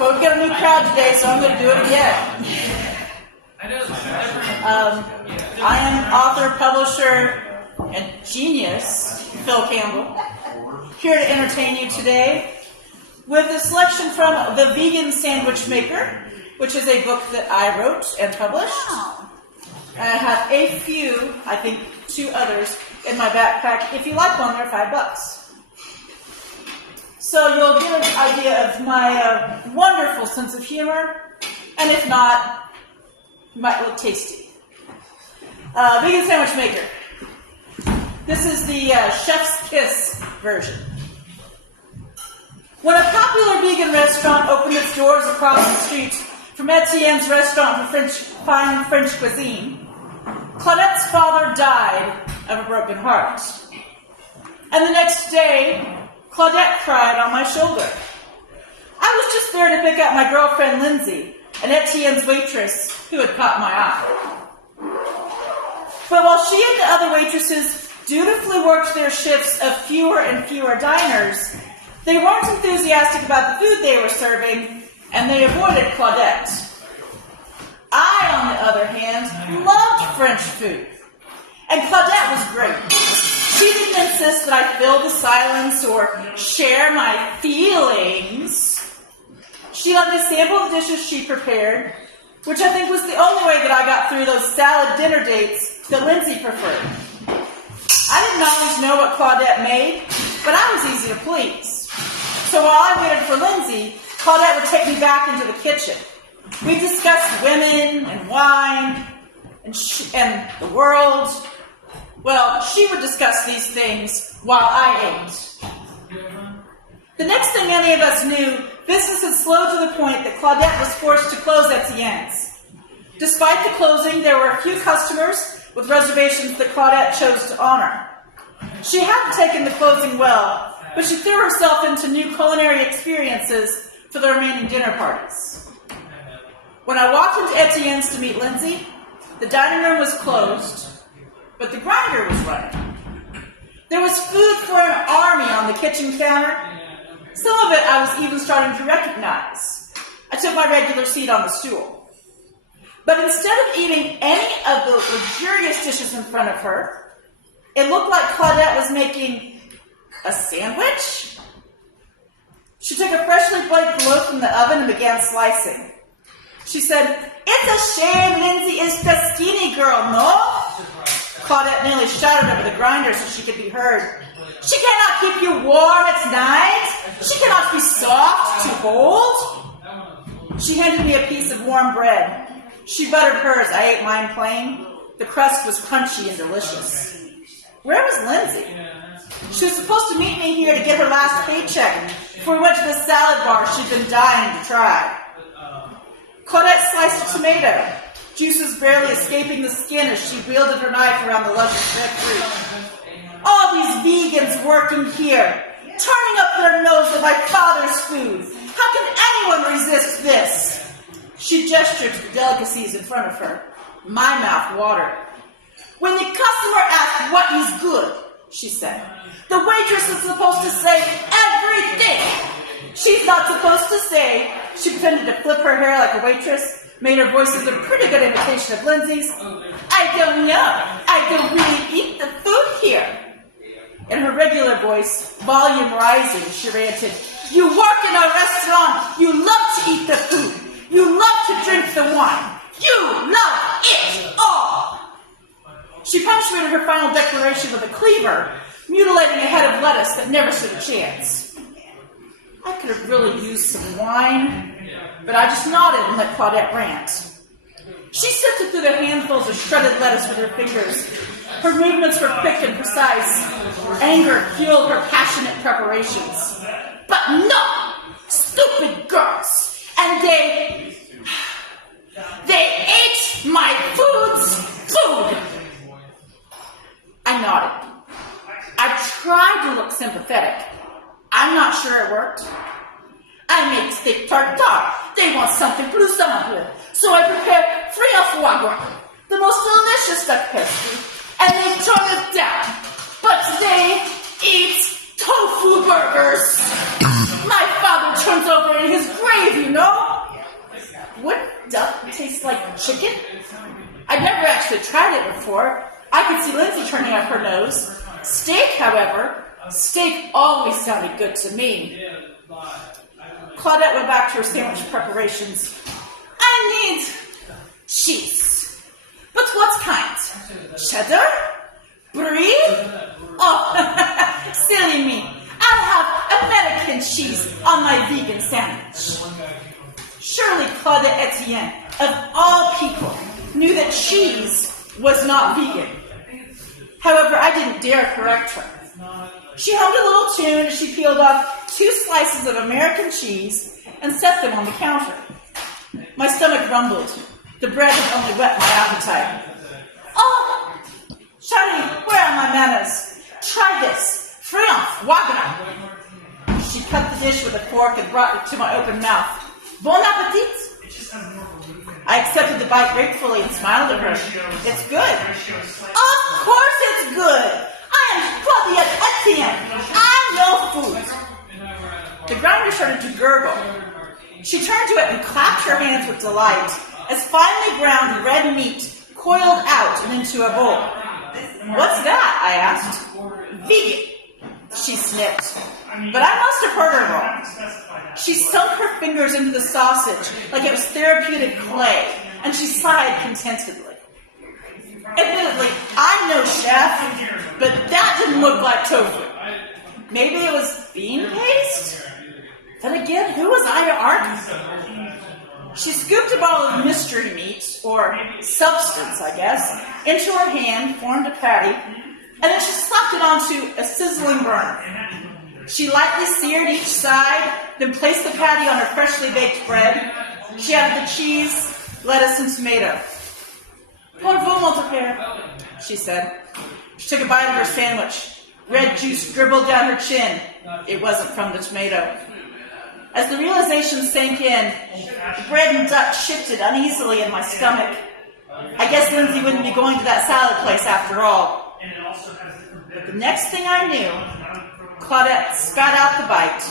But we've got a new crowd today, so I'm going to do it again. I am author, publisher, and genius, Phyl Campbell, here to entertain you today with a selection from The Vegan Sandwich Maker, which is a book that I wrote and published. And I have a few, I think 2 others, in my backpack. If you like one, they're $5. So you'll get an idea of my wonderful sense of humor, and if not, it might look tasty. Vegan Sandwich Maker. This is the Chef's Kiss version. When a popular vegan restaurant opened its doors across the street from Etienne's restaurant for fine French cuisine, Claudette's father died of a broken heart. And the next day, Claudette cried on my shoulder. I was just there to pick up my girlfriend Lindsay, an Etienne's waitress who had caught my eye. But while she and the other waitresses dutifully worked their shifts of fewer and fewer diners, they weren't enthusiastic about the food they were serving, and they avoided Claudette. I, on the other hand, loved French food, and Claudette was great. She didn't insist that I fill the silence or share my feelings. She let me sample the dishes she prepared, which I think was the only way that I got through those salad dinner dates that Lindsay preferred. I didn't always know what Claudette made, but I was easy to please. So while I waited for Lindsay, Claudette would take me back into the kitchen. We discussed women and wine and the world. Well, she would discuss these things while I ate. The next thing any of us knew, business had slowed to the point that Claudette was forced to close Etienne's. Despite the closing, there were a few customers with reservations that Claudette chose to honor. She hadn't taken the closing well, but she threw herself into new culinary experiences for the remaining dinner parties. When I walked into Etienne's to meet Lindsay, the dining room was closed, but the grinder was running. There was food for an army on the kitchen counter. Some of it I was even starting to recognize. I took my regular seat on the stool. But instead of eating any of the luxurious dishes in front of her, it looked like Claudette was making a sandwich. She took a freshly baked loaf from the oven and began slicing. She said, "It's a shame Lindsay is the skinny girl, no?" Claudette nearly shouted over the grinder so she could be heard. "She cannot keep you warm at night. She cannot be soft to hold." She handed me a piece of warm bread. She buttered hers. I ate mine plain. The crust was crunchy and delicious. Where was Lindsay? She was supposed to meet me here to get her last paycheck before we went to the salad bar she'd been dying to try. Claudette sliced a tomato, juices barely escaping the skin as she wielded her knife around the luscious red fruit. All these vegans working here, turning up their nose at my father's food. How can anyone resist this? She gestured to the delicacies in front of her. My mouth watered. "When the customer asks what is good," she said, "the waitress is supposed to say everything. She's not supposed to say," she pretended to flip her hair like a waitress, made her voice a pretty good imitation of Lindsay's, "I don't know. I don't really eat the food here." In her regular voice, volume rising, she ranted, "You work in a restaurant. You love to eat the food. You love to drink the wine. You love it all." She punctuated her final declaration with a cleaver, mutilating a head of lettuce that never stood a chance. I could have really used some wine, but I just nodded and let Claudette rant. She sifted through the handfuls of shredded lettuce with her fingers. Her movements were quick and precise. Anger fueled her passionate preparations. "But no! Stupid girls! And they ate my food's food!" I nodded. I tried to look sympathetic. I'm not sure it worked. "I make steak tartare. They want something croissant with. So I prepare 3 foie gras, the most delicious duck pastry, and they turn it down. But they eat tofu burgers. My father turns over in his grave, you know. before. I could see Lindsay turning up her nose. Steak, however, steak always sounded good to me. Claudette went back to her sandwich preparations. I need cheese. But what kind? Cheddar? Brie? Oh, silly me. I'll have American cheese on my vegan sandwich. Surely Claudette Etienne, of all people, knew that cheese was not vegan. However, I didn't dare correct her. She hummed a little tune as she peeled off 2 slices of American cheese and set them on the counter. My stomach rumbled. The bread had only whet my appetite. Oh, Charlie, where are my manners? Try this. Friand, Wagner. She cut the dish with a fork and brought it to my open mouth. Bon appetit. I accepted the bite gratefully and smiled at her. It's good. Of course it's good. I am Claudette Etienne. I know food. The grinder started to gurgle. She turned to it and clapped her hands with delight as finely ground red meat coiled out and into a bowl. What's that? I asked. Vegan, she snipped. But I must have heard her wrong. She sunk her fingers into the sausage like it was therapeutic clay, and she sighed contentedly. Admittedly, I'm no chef, but that didn't look like tofu. Maybe it was bean paste? Then again, who was I to argue? She scooped a bottle of mystery meat, or substance, I guess, into her hand, formed a patty, and then she slapped it onto a sizzling burner. She lightly seared each side, then placed the patty on her freshly baked bread. She added the cheese, lettuce, and tomato. Pour vous, mon père, she said. She took a bite of her sandwich. Red juice dribbled down her chin. It wasn't from the tomato. As the realization sank in, the bread and duck shifted uneasily in my stomach. I guess Lindsay wouldn't be going to that salad place after all. But the next thing I knew, Claudette spat out the bite,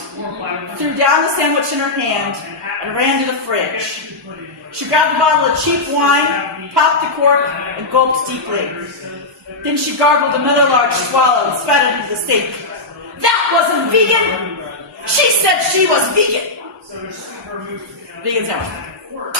threw down the sandwich in her hand, and ran to the fridge. She grabbed a bottle of cheap wine, popped the cork, and gulped deeply. Then she gargled another large swallow and spat it into the steak. That wasn't vegan! She said she was vegan! Vegan sandwich.